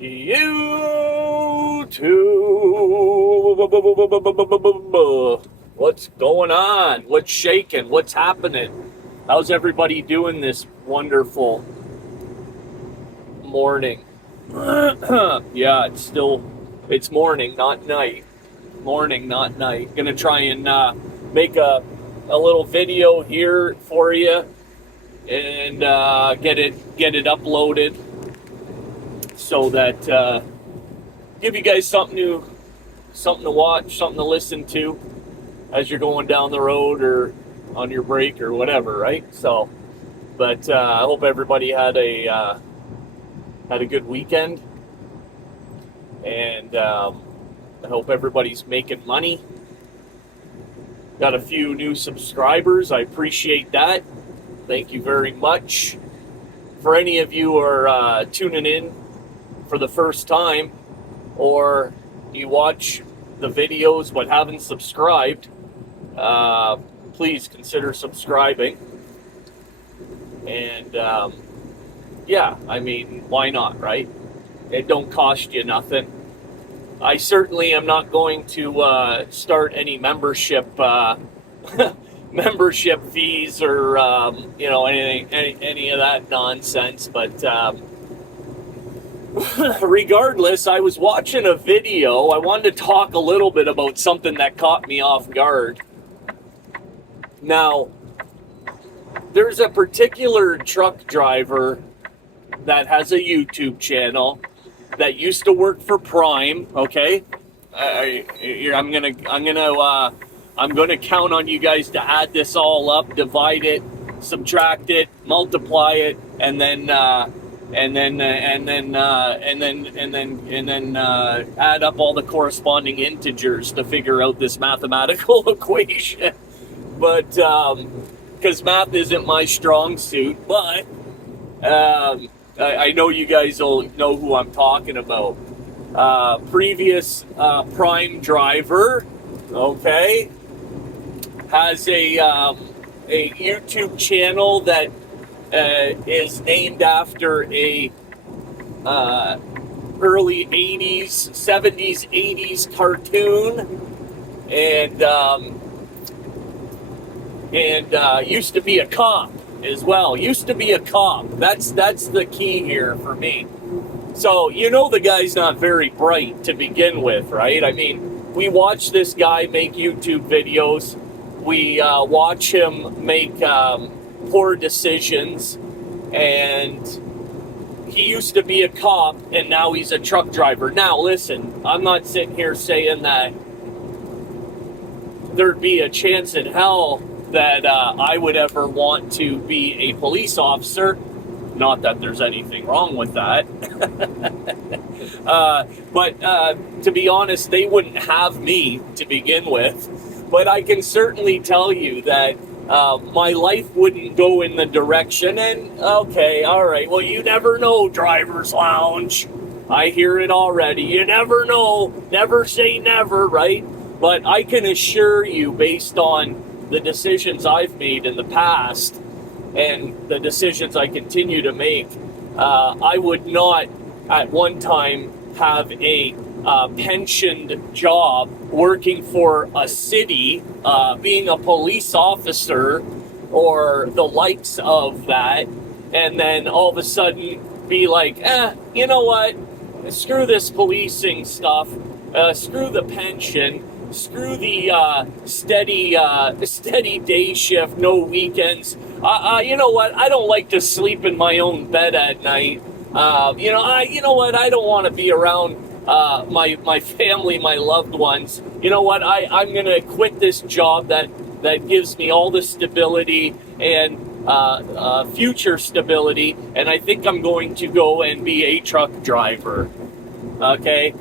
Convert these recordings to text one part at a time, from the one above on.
YouTube. What's going on? What's shaking? What's happening? How's everybody doing this wonderful morning? Yeah, it's morning, not night. Morning, not night. Gonna try and make a little video here for you and get it uploaded so that give you guys something to watch, something to listen to as you're going down the road or on your break or whatever, right? So, but I hope everybody had a good weekend, and I hope everybody's making money. Got a few new subscribers. I appreciate that. Thank you very much. For any of you who are tuning in for the first time, or you watch the videos but haven't subscribed, please consider subscribing. And yeah, I mean, why not, right? It don't cost you nothing. I certainly am not going to start any membership membership fees or any of that nonsense. But regardless, I was watching a video. I wanted to talk a little bit about something that caught me off guard. Now, there's a particular truck driver that has a YouTube channel that used to work for Prime. Okay, I'm gonna count on you guys to add this all up, divide it, subtract it, multiply it, and then add up all the corresponding integers to figure out this mathematical equation. But because math isn't my strong suit, but I know you guys will know who I'm talking about. Previous Prime driver, okay, has a YouTube channel that is named after a early 80s, 70s, 80s cartoon, and used to be a cop as well. Used to be a cop. That's the key here for me. So, you know, the guy's not very bright to begin with, right? I mean, we watch this guy make YouTube videos. We watch him make poor decisions, and he used to be a cop, and now he's a truck driver. Now, listen, I'm not sitting here saying that there'd be a chance in hell that I would ever want to be a police officer. Not that there's anything wrong with that. But to be honest, they wouldn't have me to begin with. But I can certainly tell you that my life wouldn't go in the direction. And okay, all right, well, you never know, driver's lounge. I hear it already. You never know. Never say never, right? But I can assure you, based on the decisions I've made in the past and the decisions I continue to make, I would not at one time have a pensioned job working for a city, being a police officer or the likes of that, and then all of a sudden be like, you know what, screw this policing stuff, screw the pension, screw the steady day shift, no weekends. You know what? I don't like to sleep in my own bed at night. You know what? I don't want to be around my family, my loved ones. You know what? I'm gonna quit this job that gives me all the stability and future stability, and I think I'm going to go and be a truck driver. Okay,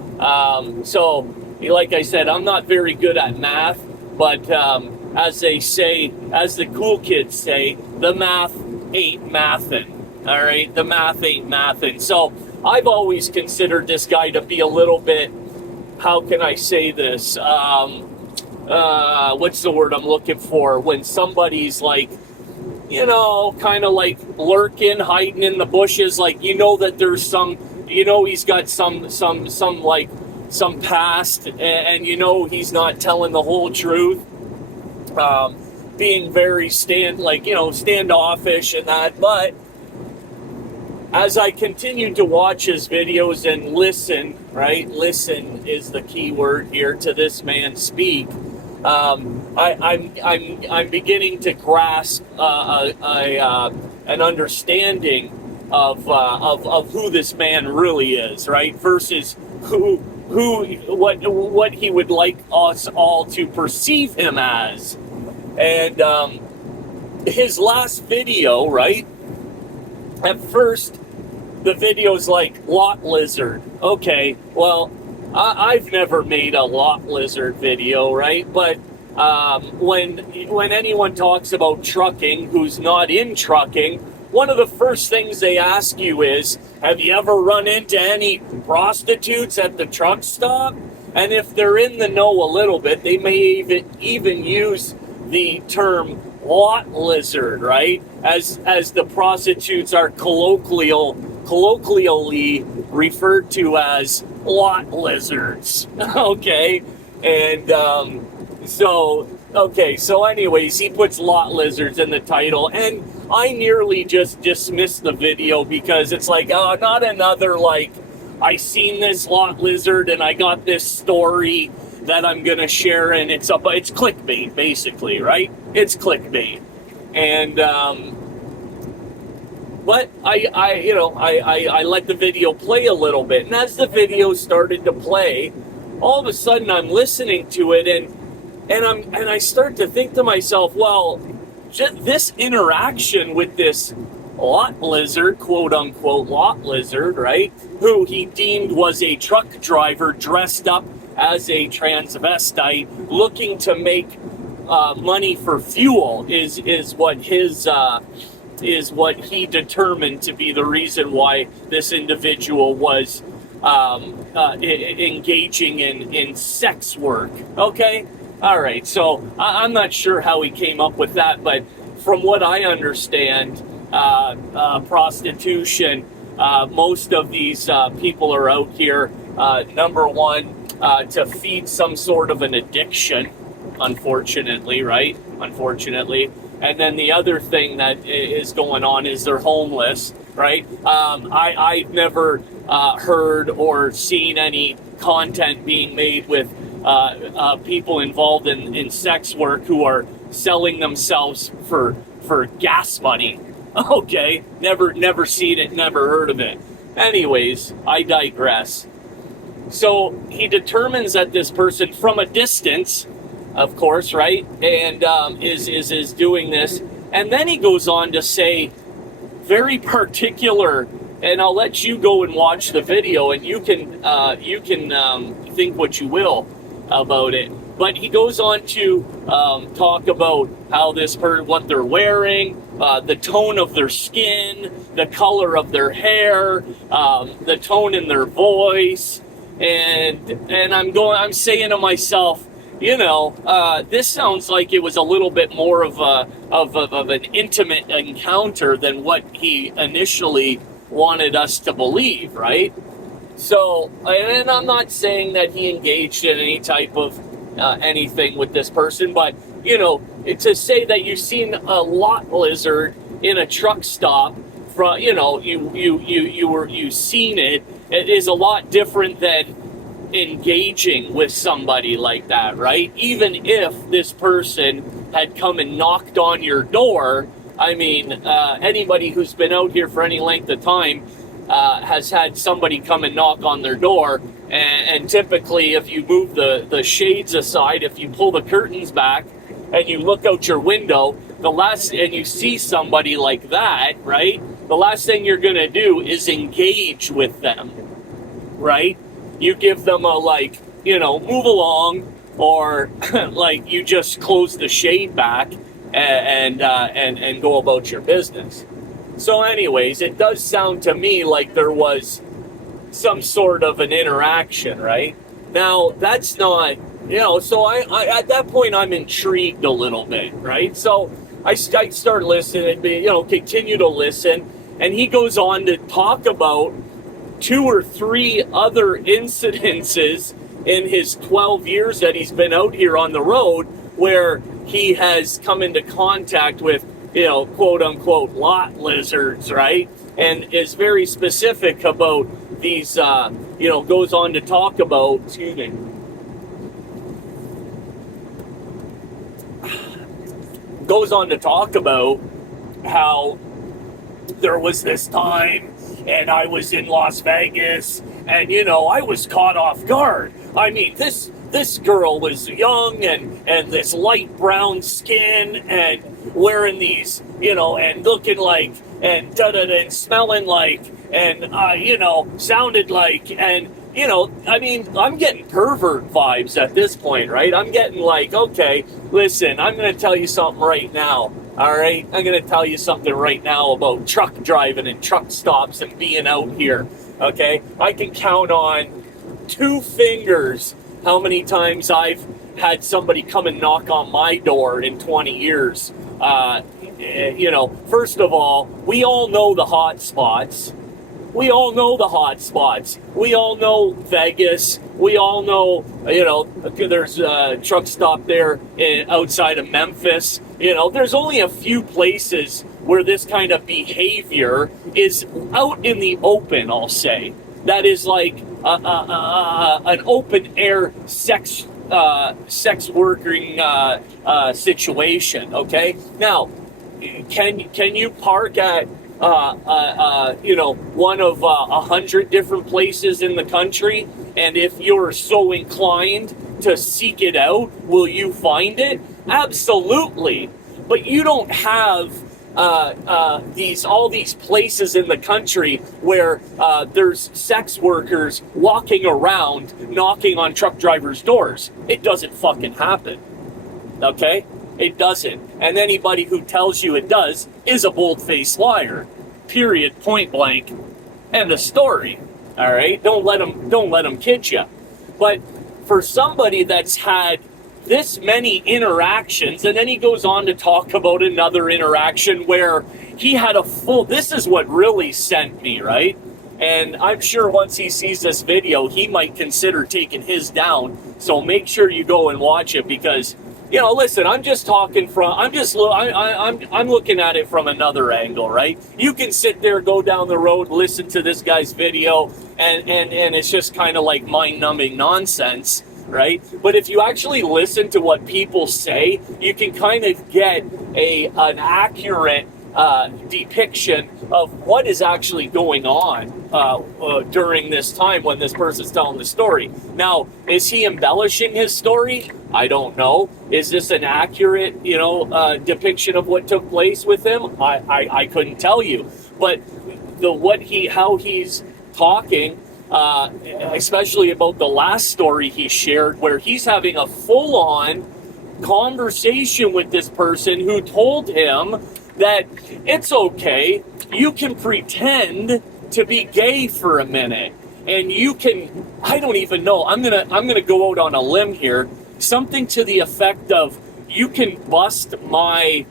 so. Like I said, I'm not very good at math, but as they say, as the cool kids say, the math ain't mathin', all right? The math ain't mathin'. So I've always considered this guy to be a little bit, how can I say this? What's the word I'm looking for? When somebody's like, you know, kind of like lurking, hiding in the bushes, like, you know that there's some you know he's got some past, and you know he's not telling the whole truth, being very standoffish and that. But as I continued to watch his videos and listen, right? Listen is the key word here to this man speak. I'm beginning to grasp an understanding of who this man really is, right? Versus what he would like us all to perceive him as. And his last video, right? At first, the video's like LoT LizARD. Okay, well, I've never made a LoT LizARD video, right? But when anyone talks about trucking who's not in trucking, one of the first things they ask you is, have you ever run into any prostitutes at the truck stop? And if they're in the know a little bit, they may even use the term LoT LizARD, right? As the prostitutes are colloquially referred to as LoT lizards. Okay, and so anyways, he puts LoT lizards in the title, and I nearly just dismissed the video because it's like, oh, not another like, I seen this LoT lizard and I got this story that I'm gonna share, and it's clickbait basically, right? It's clickbait, and but I let the video play a little bit, and as the video started to play, all of a sudden I'm listening to it, and I start to think to myself, well, this interaction with this LoT lizard, quote unquote LoT lizard, right? Who he deemed was a truck driver dressed up as a transvestite, looking to make money for fuel, is what he determined to be the reason why this individual was engaging in sex work. Okay, all right. So I'm not sure how he came up with that, but from what I understand, prostitution. Most of these people are out here, number one, to feed some sort of an addiction, unfortunately, right? Unfortunately. And then the other thing that is going on is they're homeless, right? I've never heard or seen any content being made with people involved in sex work who are selling themselves for gas money. Okay, never seen it, never heard of it. Anyways, I digress. So he determines that this person from a distance, of course, right, and is doing this, and then he goes on to say very particular, and I'll let you go and watch the video, and you can think what you will about it. But he goes on to talk about how what they're wearing, the tone of their skin, the color of their hair, the tone in their voice, and I'm saying to myself, this sounds like it was a little bit more of an intimate encounter than what he initially wanted us to believe, right? So, and I'm not saying that he engaged in any type of anything with this person, but to say that you've seen a LoT lizard in a truck stop, from you've seen it is a lot different than engaging with somebody like that, right? Even if this person had come and knocked on your door, I mean, anybody who's been out here for any length of time has had somebody come and knock on their door, and typically if you move the shades aside, if you pull the curtains back and you look out your window, and you see somebody like that, right? The last thing you're gonna do is engage with them, right? You give them a move along, or like you just close the shade back and go about your business. So anyways, it does sound to me like there was some sort of an interaction, right? Now, that's not, so I at that point, I'm intrigued a little bit, right? So I start listening, continue to listen, and he goes on to talk about 2 or 3 other incidences in his 12 years that he's been out here on the road where he has come into contact with, quote unquote, LoT lizards, right? And is very specific about these, goes on to talk about, goes on to talk about how there was this time and I was in Las Vegas and, I was caught off guard. I mean, this girl was young and this light brown skin and wearing these, and looking like, and and smelling like, and, sounded like, and, I'm getting pervert vibes at this point, right? I'm getting like, okay, listen, I'm going to tell you something right now. All right, I'm going to tell you something right now about truck driving and truck stops and being out here, okay? I can count on 2 fingers how many times I've had somebody come and knock on my door in 20 years. First of all, we all know the hot spots. We all know the hot spots. We all know Vegas. We all know, there's a truck stop there outside of Memphis. There's only a few places where this kind of behavior is out in the open, I'll say. That is like an open air sex working situation, okay? Now, can you park at one of 100 different places in the country, and if you're so inclined to seek it out, will you find it? Absolutely. But you don't have all these places in the country where there's sex workers walking around knocking on truck drivers' doors. It doesn't fucking happen. Okay? It doesn't. And anybody who tells you it does is a bold-faced liar. Period. Point blank. End of story. All right? Don't let them kid you. But for somebody that's had this many interactions, and then he goes on to talk about another interaction where he had this is what really sent me, right? And I'm sure once he sees this video, he might consider taking his down. So make sure you go and watch it because, listen, I'm just talking from, I'm looking at it from another angle, right? You can sit there, go down the road, listen to this guy's video, and it's just kind of like mind-numbing nonsense, right? But if you actually listen to what people say, you can kind of get an accurate depiction of what is actually going on during this time when this person's telling the story. Now, is he embellishing his story? I don't know. Is this an accurate, depiction of what took place with him? I couldn't tell you. But how he's talking, especially about the last story he shared, where he's having a full-on conversation with this person who told him that it's okay, you can pretend to be gay for a minute, and you can, I don't even know, I'm gonna go out on a limb here, something to the effect of, you can bust my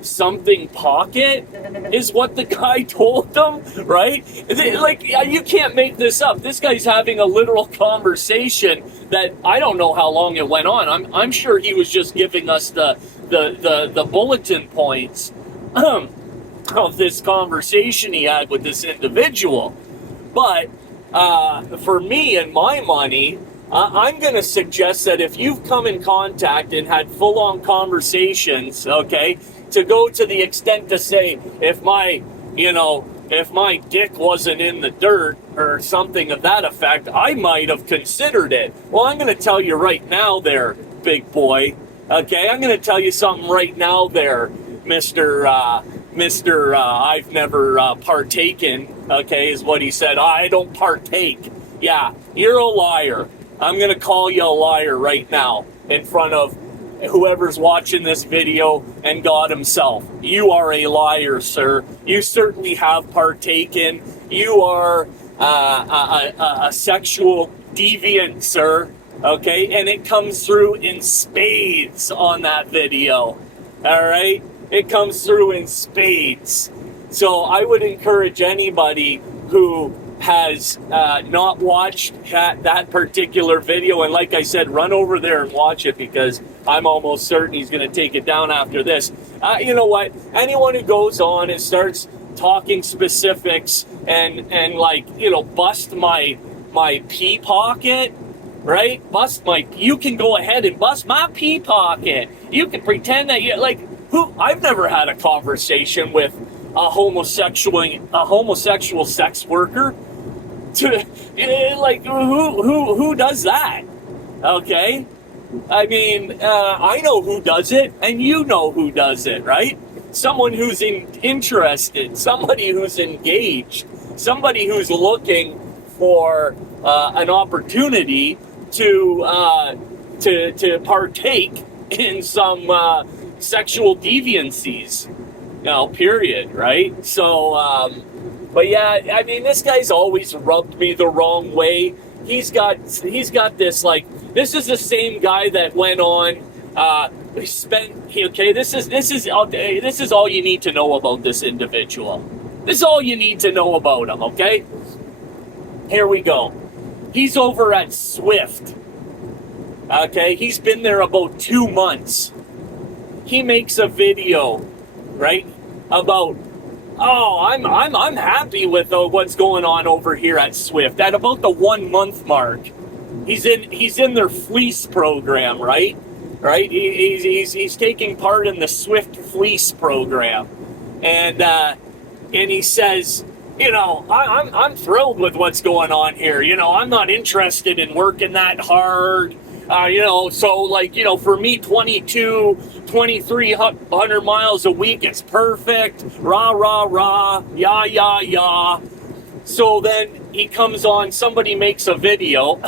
something pocket, is what the guy told them, right? You can't make this up. This guy's having a literal conversation that I don't know how long it went on. I'm sure he was just giving us the bulletin points of this conversation he had with this individual. But for me and my money, I'm going to suggest that if you've come in contact and had full-on conversations, okay, to go to the extent to say, if my dick wasn't in the dirt or something of that effect, I might have considered it. Well, I'm going to tell you right now there, big boy, okay? I'm going to tell you something right now there, Mr. I've never partaken, okay, is what he said. I don't partake. Yeah, you're a liar. I'm going to call you a liar right now in front of whoever's watching this video and God himself. You are a liar, sir. You certainly have partaken. You are a sexual deviant, sir. Okay? And it comes through in spades on that video. All right? It comes through in spades. So I would encourage anybody who has not watched that particular video, and like I said, run over there and watch it, because I'm almost certain he's going to take it down after this. You know what? Anyone who goes on and starts talking specifics and like, you know, bust my pee pocket, right? You can go ahead and bust my pee pocket. You can pretend that you like I've never had a conversation with a homosexual sex worker. Like, who does that? Okay, I mean, I know who does it, and you know who does it, right? Someone who's interested, somebody who's engaged, somebody who's looking for an opportunity to partake in some sexual deviancies, you know, period, right? So, but yeah, I mean, this guy's always rubbed me the wrong way. He's got this, like, this is the same guy that went on, okay, this is all you need to know about this individual. This is all you need to know about him, okay? Here we go. He's over at Swift. Okay, he's been there about 2 months. He makes a video, right, about, oh, I'm happy with what's going on over here at Swift. At about the 1 month mark, he's in their fleece program, right? Right? He's taking part in the Swift fleece program, and he says, you know, I'm thrilled with what's going on here. You know, I'm not interested in working that hard. You know, so, like, you know, for me, 2,300 miles a week is perfect. Rah, rah, rah. Yah, yah, yah. So then he comes on, somebody makes a video,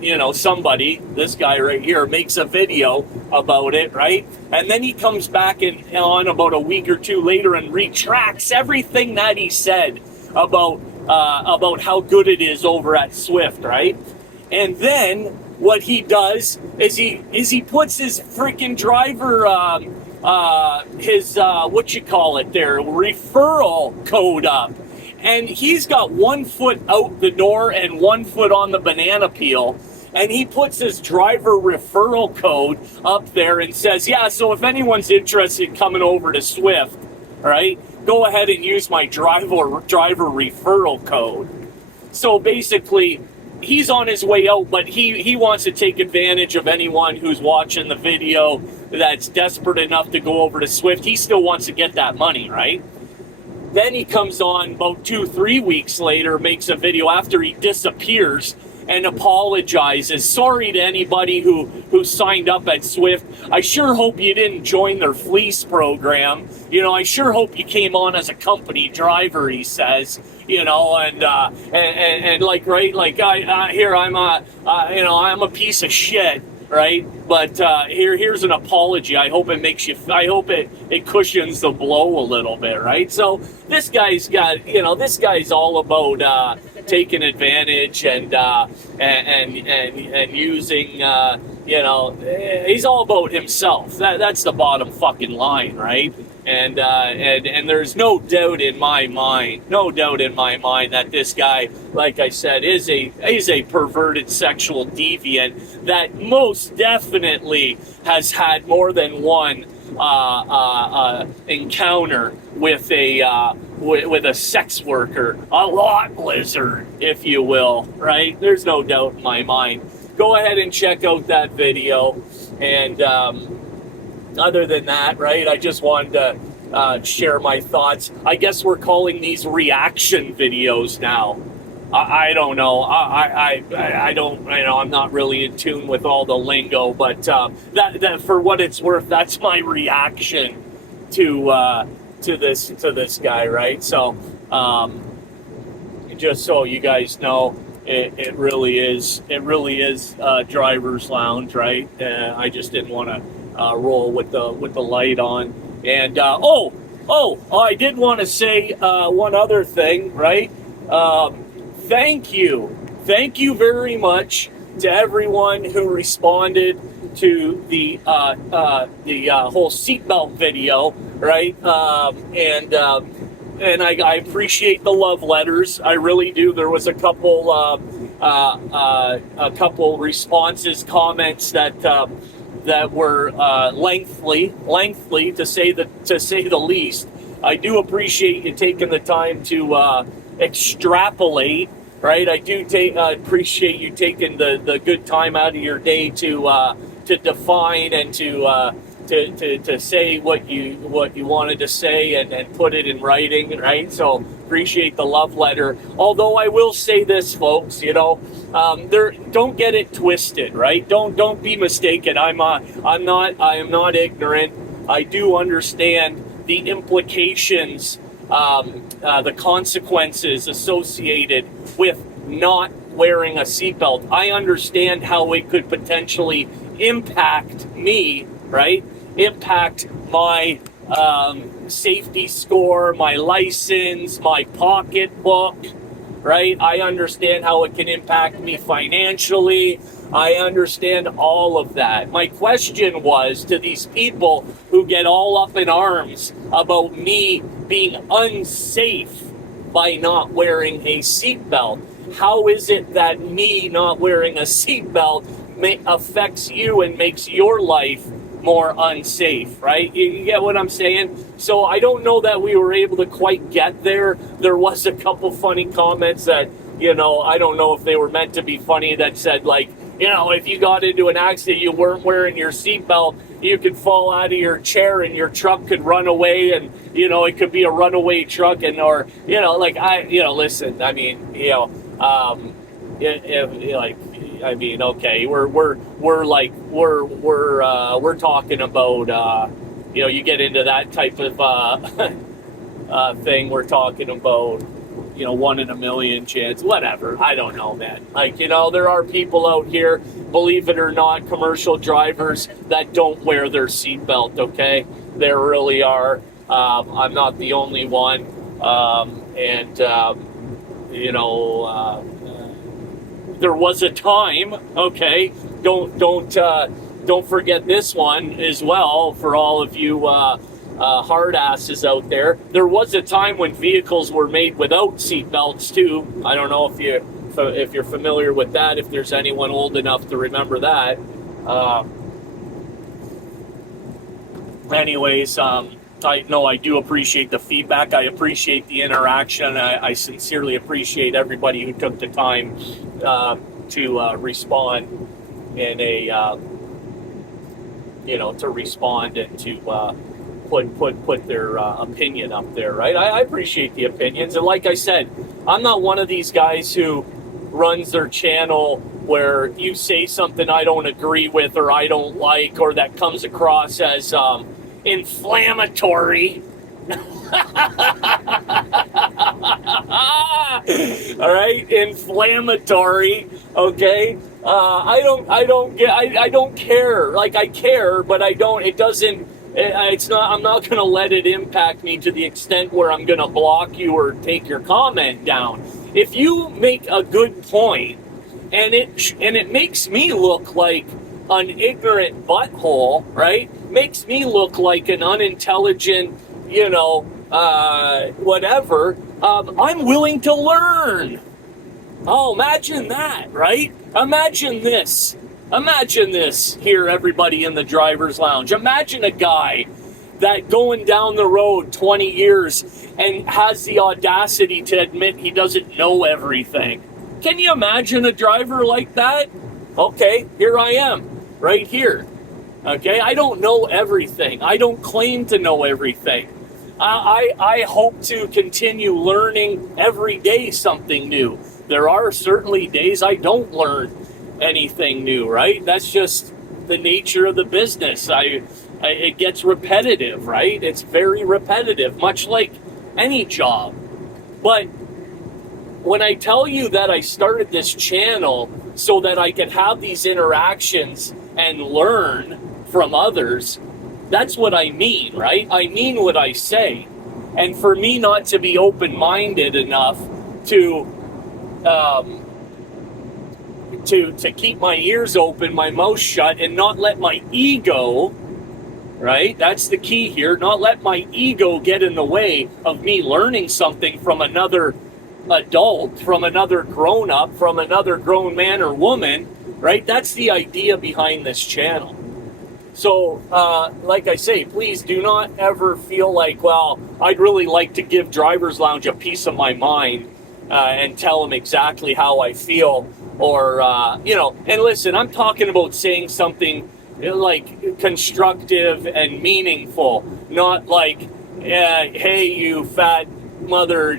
you know, this guy right here makes a video about it, right? And then he comes back on about a week or two later and retracts everything that he said about how good it is over at Swift, right? And then what he does is he puts his freaking driver, referral code up. And he's got 1 foot out the door and 1 foot on the banana peel. And he puts his driver referral code up there and says, yeah, so if anyone's interested in coming over to Swift, right, go ahead and use my driver referral code. So basically, he's on his way out, but he wants to take advantage of anyone who's watching the video that's desperate enough to go over to Swift. He still wants to get that money, right? Then he comes on about 2-3 weeks later, makes a video after he disappears and apologizes. Sorry to anybody who signed up at Swift. I sure hope you didn't join their fleece program. You know, I sure hope you came on as a company driver, he says. You know, and like, right, like, I'm a piece of shit, right? But here's an apology. I hope it cushions the blow a little bit, right? So this guy's all about taking advantage and using, he's all about himself. That's the bottom fucking line, right? And there's no doubt in my mind that this guy, like I said, is a perverted sexual deviant that most definitely has had more than one encounter with a sex worker, a LoT lizard, if you will, right? There's no doubt in my mind. Go ahead and check out that video, and other than that, right, I just wanted to share my thoughts. I guess we're calling these reaction videos now. I don't know. I don't. I'm not really in tune with all the lingo, but that for what it's worth, that's my reaction to this guy, right? So, just so you guys know, it really is driver's lounge, right? I just didn't want to roll with the light on. And I did want to say one other thing, right? Thank you very much to everyone who responded to the whole seatbelt video, right? and I appreciate the love letters. I really do. There was a couple responses, comments that were lengthy to say the least. I do appreciate you taking the time to extrapolate, right? I do appreciate you taking the good time out of your day to define and to say what you wanted to say and put it in writing, right? So appreciate the love letter. Although I will say this, folks, don't get it twisted, right? Don't be mistaken. I am not ignorant. I do understand the implications, the consequences associated with not wearing a seatbelt. I understand how it could potentially impact me, right? Impact my safety score, my license, my pocketbook, right? I understand how it can impact me financially. I understand all of that. My question was to these people who get all up in arms about me being unsafe by not wearing a seatbelt. How is it that me not wearing a seatbelt affects you and makes your life more unsafe, right? You get what I'm saying? So I don't know that we were able to quite get there. There was a couple funny comments that, I don't know if they were meant to be funny, that said, like, if you got into an accident, you weren't wearing your seatbelt, you could fall out of your chair and your truck could run away, and, it could be a runaway truck, and, or, listen, I mean, okay, we're talking about, you get into that type of thing. We're talking about, 1 in a million chance, whatever. I don't know, man. There are people out here, believe it or not, commercial drivers that don't wear their seatbelt, okay? There really are. I'm not the only one. There was a time, okay? Don't forget this one as well, for all of you hard asses out there. There was a time when vehicles were made without seatbelts too. I don't know if you're familiar with that, if there's anyone old enough to remember that. I do appreciate the feedback. I appreciate the interaction. I sincerely appreciate everybody who took the time to respond in to respond and to put their opinion up there, right? I appreciate the opinions, and like I said, I'm not one of these guys who runs their channel where you say something I don't agree with or I don't like, or that comes across as inflammatory. All right, inflammatory. Okay, I don't care. Like, I care, but I don't. It doesn't. It's not. I'm not going to let it impact me to the extent where I'm going to block you or take your comment down. If you make a good point, and it makes me look like an ignorant butthole, right? Makes me look like an unintelligent, whatever. I'm willing to learn. Oh, imagine that, right? Imagine this here, everybody in the driver's lounge. Imagine a guy that going down the road 20 years and has the audacity to admit he doesn't know everything. Can you imagine a driver like that? Okay, here I am, right here. Okay, I don't know everything. I don't claim to know everything. I hope to continue learning every day something new. There are certainly days I don't learn anything new, right? That's just the nature of the business. It gets repetitive, right? It's very repetitive, much like any job. But when I tell you that I started this channel so that I can have these interactions and learn from others, that's what I mean, right? I mean what I say. And for me not to be open-minded enough to keep my ears open, my mouth shut, and not let my ego right? That's the key here. Not let my ego get in the way of me learning something from another adult, from another grown up, from another grown man or woman, right? That's the idea behind this channel. So, like I say, please do not ever feel like, well, I'd really like to give Driver's Lounge a piece of my mind and tell them exactly how I feel, or, and listen, I'm talking about saying something like constructive and meaningful, not like, hey, you fat mother,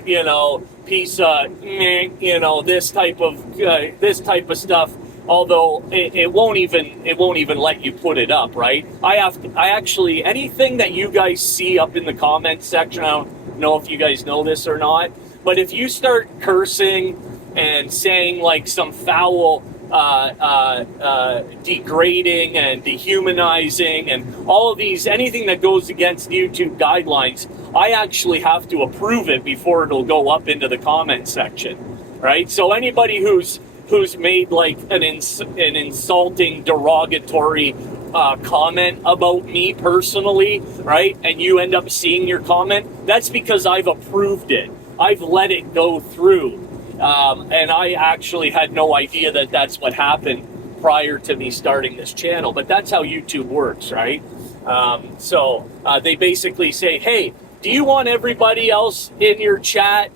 piece of, this type of stuff. Although it won't even let you put it up, right? I actually, anything that you guys see up in the comments section, I don't know if you guys know this or not, but if you start cursing and saying like some foul, degrading and dehumanizing and all of these, anything that goes against YouTube guidelines, I actually have to approve it before it'll go up into the comment section, right? So anybody who's made like an insulting, derogatory comment about me personally, right? And you end up seeing your comment, that's because I've approved it. I've let it go through. And I actually had no idea that that's what happened prior to me starting this channel. But that's how YouTube works, right? So they basically say, hey, do you want everybody else in your chat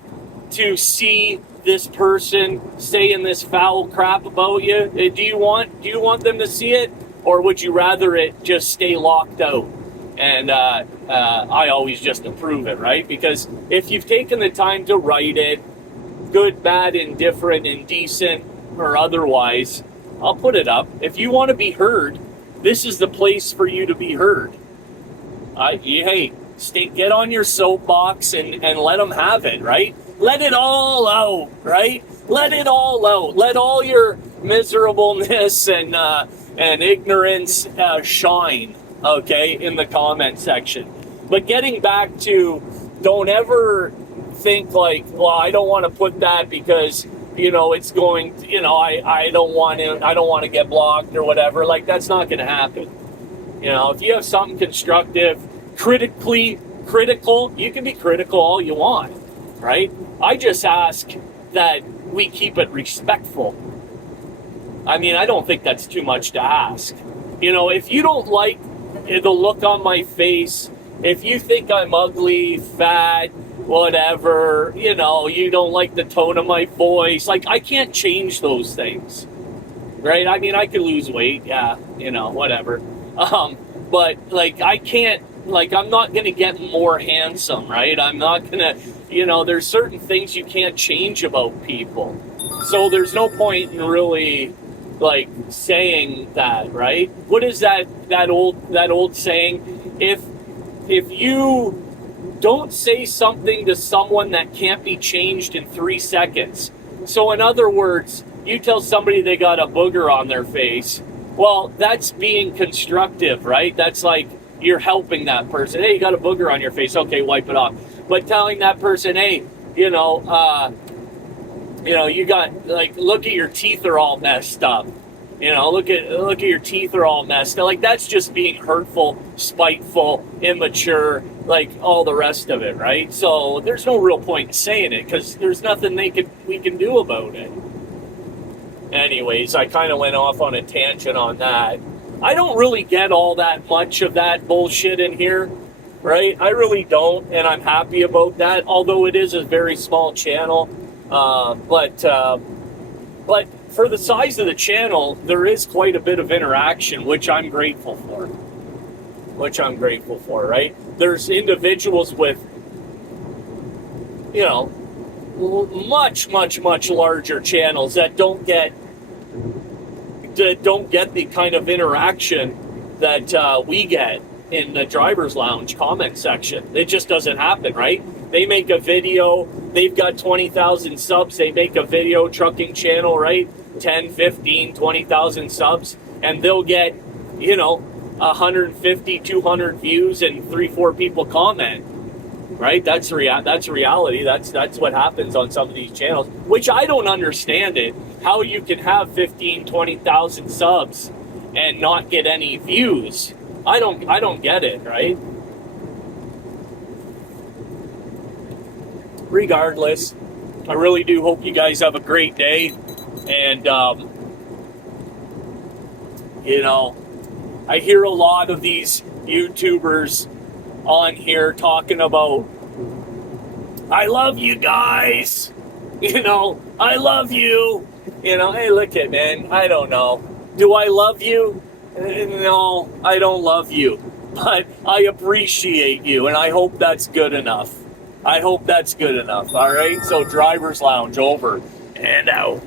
to see this person saying this foul crap about you? Do you want them to see it, or would you rather it just stay locked out? And I always just approve it, right? Because if you've taken the time to write it, good, bad, indifferent, indecent, or otherwise, I'll put it up. If you want to be heard, this is the place for you to be heard. Get on your soapbox and let them have it, right? Let it all out, right? Let it all out. Let all your miserableness and ignorance shine, okay, in the comment section. But getting back to, don't ever think like, well, I don't want to put that because, it's going, I don't want to get blocked or whatever. Like, that's not going to happen. If you have something constructive, critical, you can be critical all you want, right? I just ask that we keep it respectful. I mean, I don't think that's too much to ask. If you don't like the look on my face, if you think I'm ugly, fat, whatever, you don't like the tone of my voice, like, I can't change those things, right? I mean, I could lose weight, yeah, whatever. But, like, I can't, like, I'm not going to get more handsome, right? I'm not going to, there's certain things you can't change about people. So there's no point in really, like, saying that, right? What is that old saying? If you don't say something to someone that can't be changed in 3 seconds. So in other words, you tell somebody they got a booger on their face, well, that's being constructive, right? That's like, you're helping that person. Hey, you got a booger on your face. Okay, wipe it off. But telling that person, hey, you got, like, look at your teeth are all messed up. Look at your teeth are all messed up. Like, that's just being hurtful, spiteful, immature, like all the rest of it, right? So there's no real point in saying it because there's nothing we can do about it. Anyways, I kind of went off on a tangent on that. I don't really get all that much of that bullshit in here, right? I really don't, and I'm happy about that, although it is a very small channel. But for the size of the channel, there is quite a bit of interaction, which I'm grateful for. Right? There's individuals with, much, much, much larger channels that don't get the kind of interaction that we get in the Driver's Lounge comment section. It just doesn't happen, right? They make a video, they've got 20,000 subs, they make a video trucking channel, right? 10, 15, 20,000 subs, and they'll get, 150, 200 views and 3-4 people comment, right? That's reality. That's what happens on some of these channels, which I don't understand it. How you can have 15, 20,000 subs and not get any views. I don't get it, right? Regardless, I really do hope you guys have a great day. And, you know, I hear a lot of these YouTubers on here talking about, I love you guys. You know, I love you. You know, hey, look at, man, I don't know. Do I love you? No, I don't love you. But I appreciate you, and I hope that's good enough. I hope that's good enough, all right? So Driver's Lounge over and out.